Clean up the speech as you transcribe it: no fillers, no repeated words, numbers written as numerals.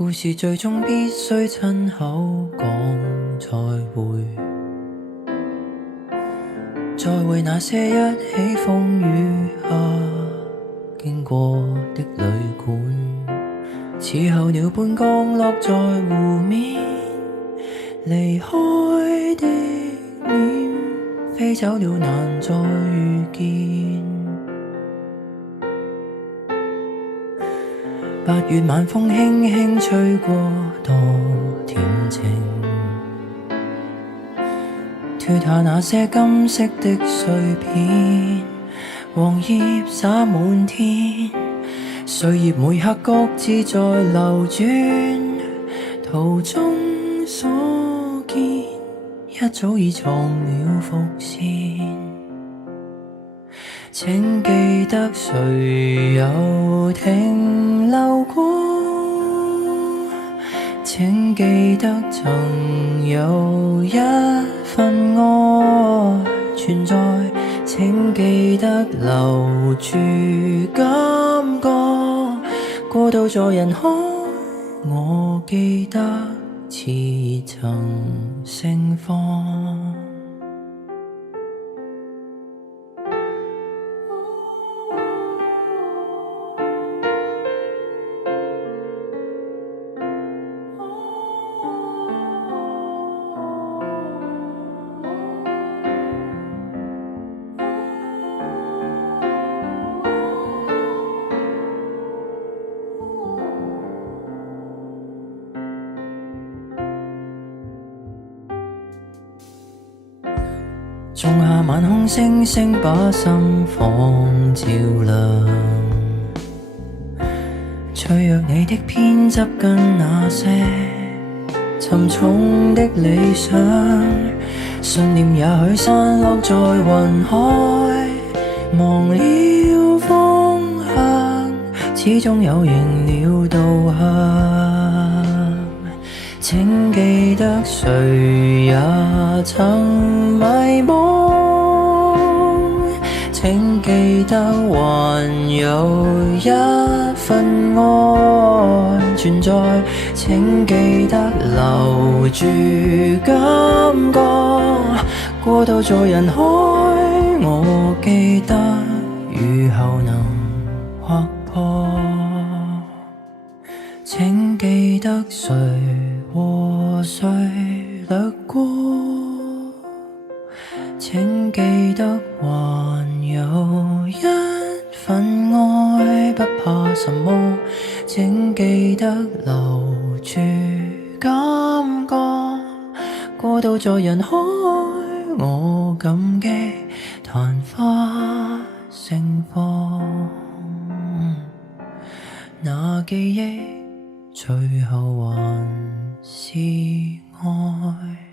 故事最終必須親口講再會，再會那些一起風雨下經過的旅館，似候鳥般降落在湖面，離開的臉飛走了難再遇見。8月晚風輕輕吹過，多恬靜，脫下那些金色的碎片，黃葉灑滿天，歲月每刻各自在流轉，途中所見一早已藏了伏線。請記得誰有停留過，請記得曾有一份愛存在，請記得留住感覺，過渡在人海，我記得似曾盛放。仲夏晚空星星把心房照亮，脆弱你的偏執跟那些沉重的理想，信念也許散落在雲海，忘了方向，始終有贏了導向。請記得誰也曾迷惘，請記得還有一份愛存在，請記得留住感覺，過渡在人海，我記得雨後能劃破。請記得誰和誰掠過，請記得還有一份愛，不怕什麼，請記得留住感覺，過渡在人海，我感激曇花盛放，那記憶最後還是愛。